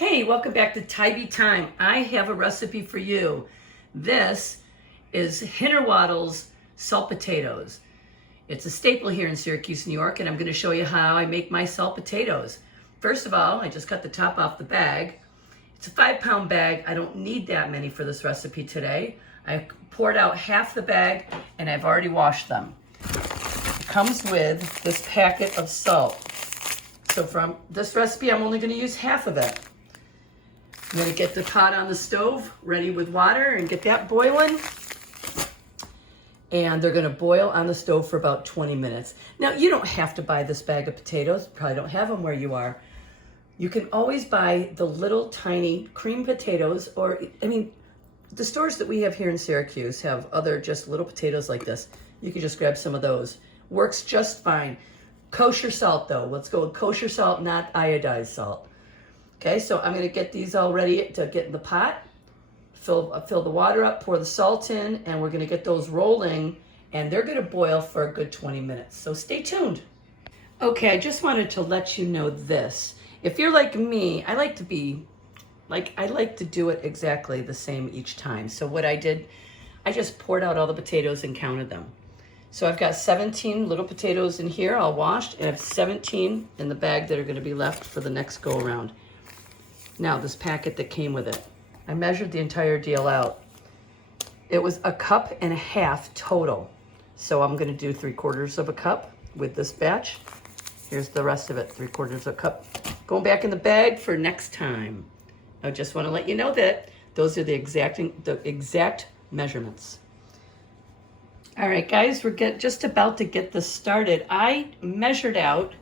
Hey, welcome back to Tybee Time. I have a recipe for you. This is Hinterwaddle's salt potatoes. It's a staple here in Syracuse, New York, and I'm going to show you how I make my salt potatoes. First of all, I just cut the top off the bag. It's a 5-pound bag. I don't need that many for this recipe today. I poured out half the bag and I've already washed them. It comes with this packet of salt. So from this recipe, I'm only going to use half of it. I'm going to get the pot on the stove ready with water and get that boiling. And they're going to boil on the stove for about 20 minutes. Now, you don't have to buy this bag of potatoes. You probably don't have them where you are. You can always buy the little tiny cream potatoes, or, the stores that we have here in Syracuse have other just little potatoes like this. You can just grab some of those. Works just fine. Kosher salt, though. Let's go with kosher salt, not iodized salt. Okay, so I'm going to get these all ready to get in the pot. Fill the water up, pour the salt in, and we're going to get those rolling, and they're going to boil for a good 20 minutes. So stay tuned. Okay, I just wanted to let you know this. If you're like me, I like to do it exactly the same each time. So what I did, I just poured out all the potatoes and counted them. So I've got 17 little potatoes in here, all washed, and I have 17 in the bag that are going to be left for the next go around. Now, this packet that came with it, I measured the entire deal out. It was 1.5 cups total. So I'm going to do 3/4 cup with this batch. Here's the rest of it, 3/4 cup. Going back in the bag for next time. I just want to let you know that those are the exact measurements. All right, guys, we're just about to get this started. I measured out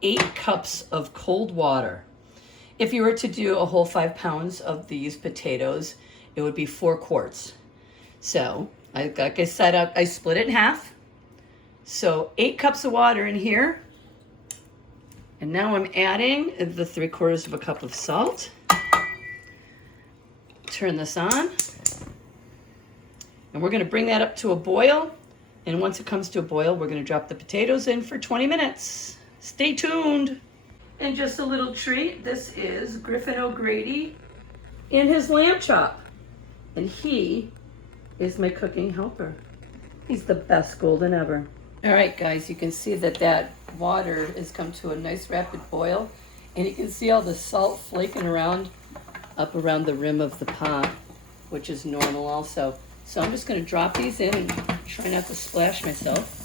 8 cups of cold water. If you were to do a whole 5 pounds of these potatoes, it would be 4 quarts. So, like I said, I split it in half. So 8 cups of water in here. And now I'm adding the 3/4 cup of salt. Turn this on. And we're going to bring that up to a boil. And once it comes to a boil, we're going to drop the potatoes in for 20 minutes. Stay tuned. And just a little treat, this is Griffin O'Grady in his lamb chop. And he is my cooking helper. He's the best golden ever. All right, guys, you can see that water has come to a nice rapid boil. And you can see all the salt flaking up around the rim of the pot, which is normal also. So I'm just going to drop these in and try not to splash myself.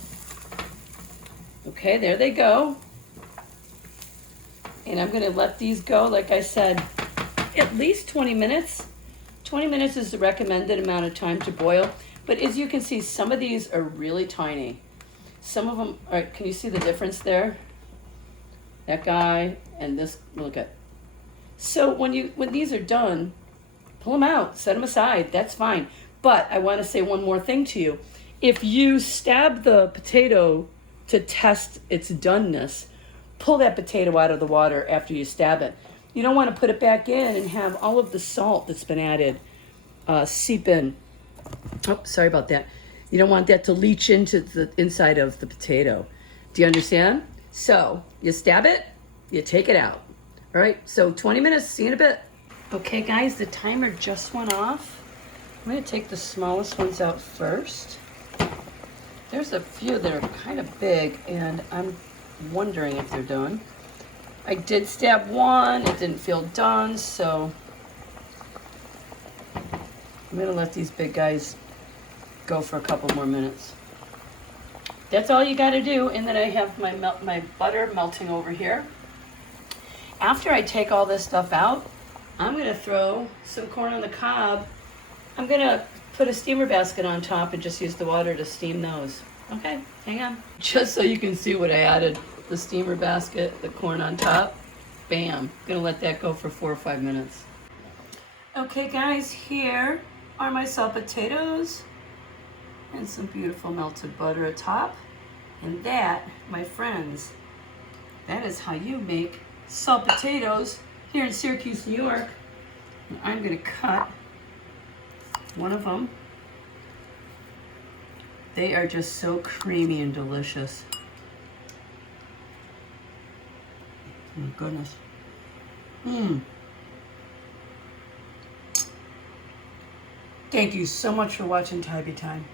Okay, there they go. And I'm going to let these go, like I said, at least 20 minutes. 20 minutes is the recommended amount of time to boil. But as you can see, some of these are really tiny. Some of them are, can you see the difference there? That guy and this, look at. So when these are done, pull them out, set them aside, that's fine. But I want to say one more thing to you. If you stab the potato to test its doneness, pull that potato out of the water after you stab it. You don't want to put it back in and have all of the salt that's been added seep in. Oh, sorry about that. You don't want that to leach into the inside of the potato. Do you understand? So you stab it, you take it out. All right, so 20 minutes, see you in a bit. Okay, guys, the timer just went off. I'm going to take the smallest ones out first. There's a few that are kind of big, and I'm wondering if they're done. I did stab one, it didn't feel done, so I'm gonna let these big guys go for a couple more minutes. That's all you gotta do, and then I have my butter melting over here. After I take all this stuff out, I'm gonna throw some corn on the cob. I'm gonna put a steamer basket on top and just use the water to steam those. Okay, hang on. Just so you can see what I added, the steamer basket, the corn on top, bam. Gonna let that go for 4 or 5 minutes. Okay guys, here are my salt potatoes and some beautiful melted butter atop. And that, my friends, that is how you make salt potatoes here in Syracuse, New York. And I'm gonna cut one of them. They are just so creamy and delicious. Oh my goodness. Thank you so much for watching Tybee Time.